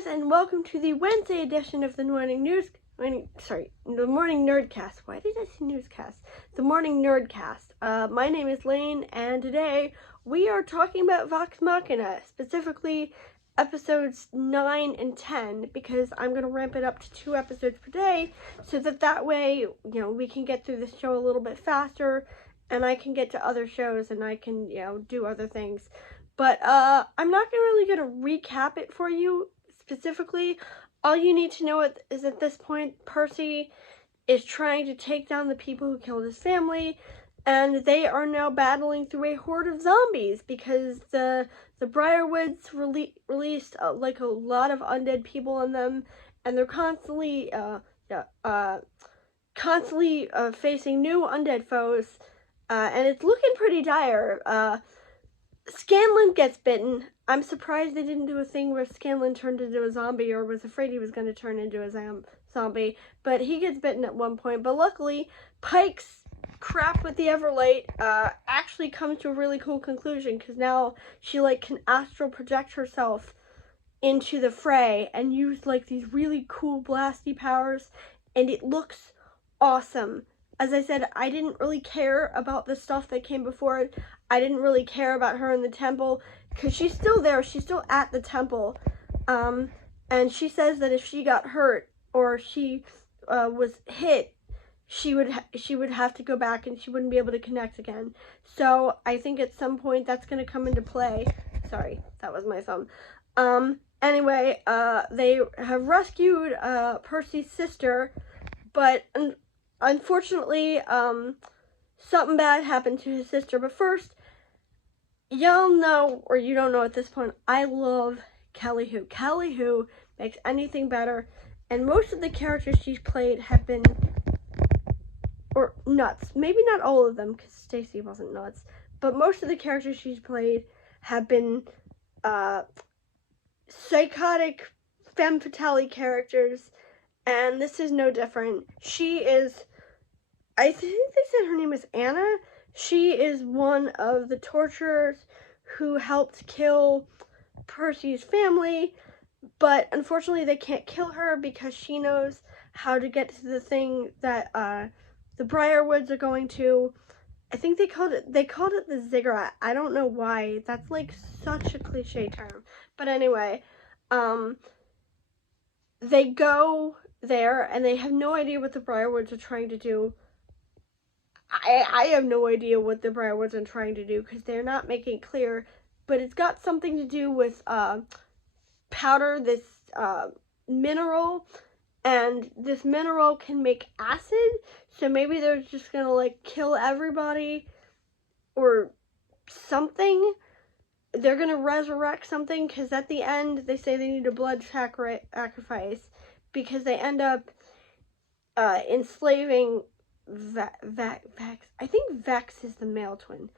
guys, and welcome to the Wednesday edition of the morning Nerdcast. Why did I say newscast? The morning Nerdcast. My name is Lane, and today we are talking about Vox Machina, specifically episodes 9 and 10, because I'm going to ramp it up to 2 episodes per day, so that way, we can get through the show a little bit faster, and I can get to other shows, and I can, do other things. But I'm not really going to recap it for you specifically. All you need to know is at this point, Percy is trying to take down the people who killed his family, and they are now battling through a horde of zombies because the Briarwoods released like a lot of undead people in them, and they're constantly facing new undead foes, and it's looking pretty dire. Scanlan gets bitten. I'm surprised they didn't do a thing where Scanlan turned into a zombie, or was afraid he was going to turn into a zombie, but he gets bitten at one point. But luckily, Pike's crap with the Everlight actually comes to a really cool conclusion, because now she can astral project herself into the fray and use these really cool blasty powers, and it looks awesome. As I said, I didn't really care about the stuff that came before it. I didn't really care about her in the temple, because she's still there. She's still at the temple. And she says that if she got hurt or she was hit, she would have to go back and she wouldn't be able to connect again. So I think at some point that's going to come into play. Sorry, that was my thumb. Anyway, they have rescued Percy's sister, but unfortunately, something bad happened to his sister. But first, y'all know, or you don't know at this point, I love Kelly Hu. Kelly Hu makes anything better, and most of the characters she's played have been, or nuts. Maybe not all of them, because Stacy wasn't nuts, but most of the characters she's played have been psychotic femme fatale characters, and this is no different. She is, I think they said her name is Anna. She is one of the torturers who helped kill Percy's family, but unfortunately they can't kill her because she knows how to get to the thing that the Briarwoods are going to. I think they called it the ziggurat. I don't know why. That's such a cliche term. But anyway, they go there and they have no idea what the Briarwoods are trying to do. I have no idea what the Briarwoods are trying to do, because they're not making it clear, but it's got something to do with powder, this mineral, and this mineral can make acid, so maybe they're just gonna kill everybody or something. They're gonna resurrect something, because at the end they say they need a blood sacrifice, because they end up enslaving Vex. I think Vex is the male twin.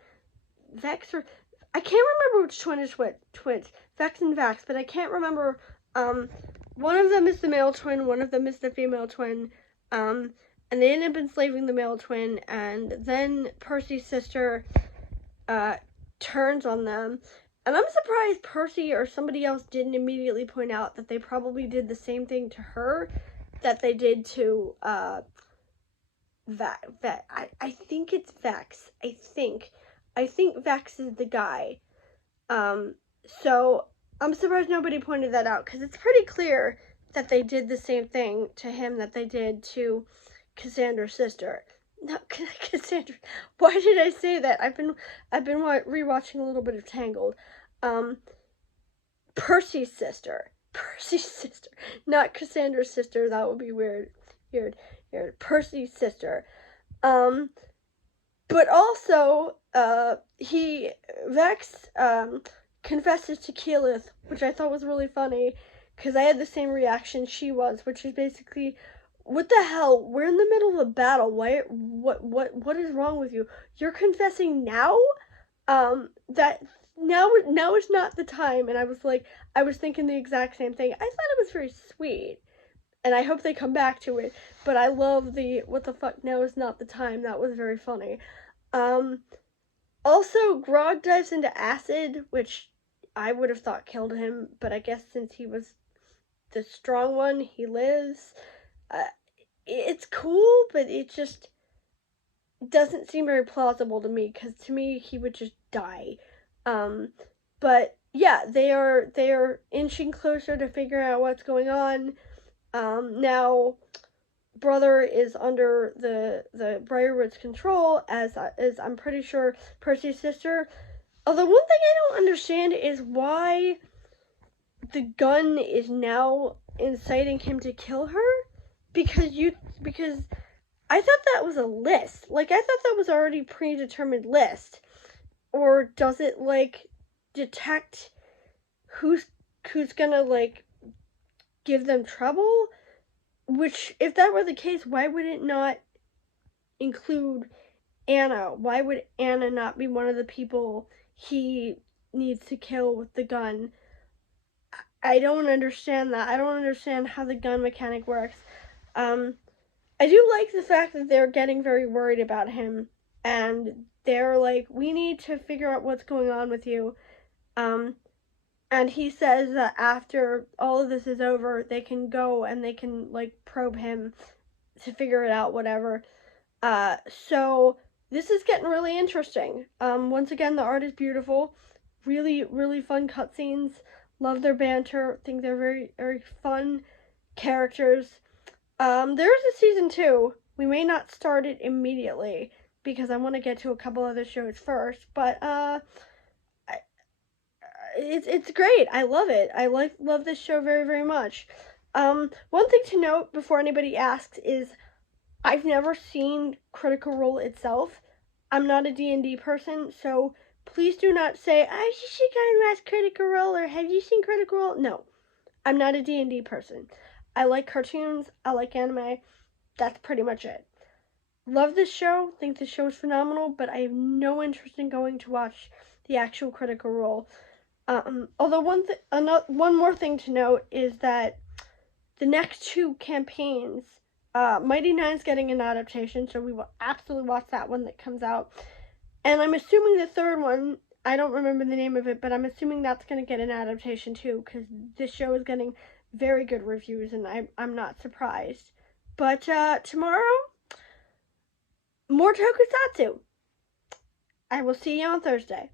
Vex, or I can't remember which twin is what twins. Vex and Vex, but I can't remember. One of them is the male twin, one of them is the female twin. And they end up enslaving the male twin, and then Percy's sister turns on them. And I'm surprised Percy or somebody else didn't immediately point out that they probably did the same thing to her that they did to I think it's Vex. I think Vex is the guy. So I'm surprised nobody pointed that out, because it's pretty clear that they did the same thing to him that they did to Cassandra's sister. Not Cassandra. Why did I say that? I've been rewatching a little bit of Tangled. Percy's sister, not Cassandra's sister. That would be weird. Percy's sister. But also, Vex confesses to Keyleth, which I thought was really funny, because I had the same reaction she was, which is basically, what the hell? We're in the middle of a battle. What is wrong with you? You're confessing now? That now is not the time. And I was thinking the exact same thing. I thought it was very sweet, and I hope they come back to it. But I love the what the fuck, now is not the time. That was very funny. Also, Grog dives into acid, which I would have thought killed him, but I guess since he was the strong one. He lives. It's cool, but it just doesn't seem very plausible to me, because to me he would just die. But yeah, they are inching closer to figuring out what's going on. Now brother is under the Briarwood's control, as I'm pretty sure Percy's sister. Although one thing I don't understand is why the gun is now inciting him to kill her, because I thought that was a list. Like, I thought that was already predetermined list. Or does it, like, detect who's gonna, like, give them trouble? Which, if that were the case, why would it not include Anna? Why would Anna not be one of the people he needs to kill with the gun? I don't understand that. I don't understand how the gun mechanic works. I do like the fact that they're getting very worried about him, and they're like, we need to figure out what's going on with you. And he says that after all of this is over, they can go and they can, like, probe him to figure it out, whatever. So this is getting really interesting. Once again, the art is beautiful. Really, really fun cutscenes. Love their banter. Think they're very, very fun characters. There's a season 2. We may not start it immediately because I want to get to a couple other shows first, but it's great. I love it. I love this show very, very much. One thing to note before anybody asks is I've never seen Critical Role itself. I'm not a D&D person, so please do not say, I should go and watch Critical Role, or have you seen Critical Role? No, I'm not a D&D person. I like cartoons, I like anime, that's pretty much it. Love this show, think the show is phenomenal, but I have no interest in going to watch the actual Critical Role. Although one more thing to note is that the next 2 campaigns, Mighty Nine's getting an adaptation, so we will absolutely watch that one that comes out. And I'm assuming the third one, I don't remember the name of it, but I'm assuming that's going to get an adaptation too, because this show is getting very good reviews, and I'm not surprised. But tomorrow, more Tokusatsu. I will see you on Thursday.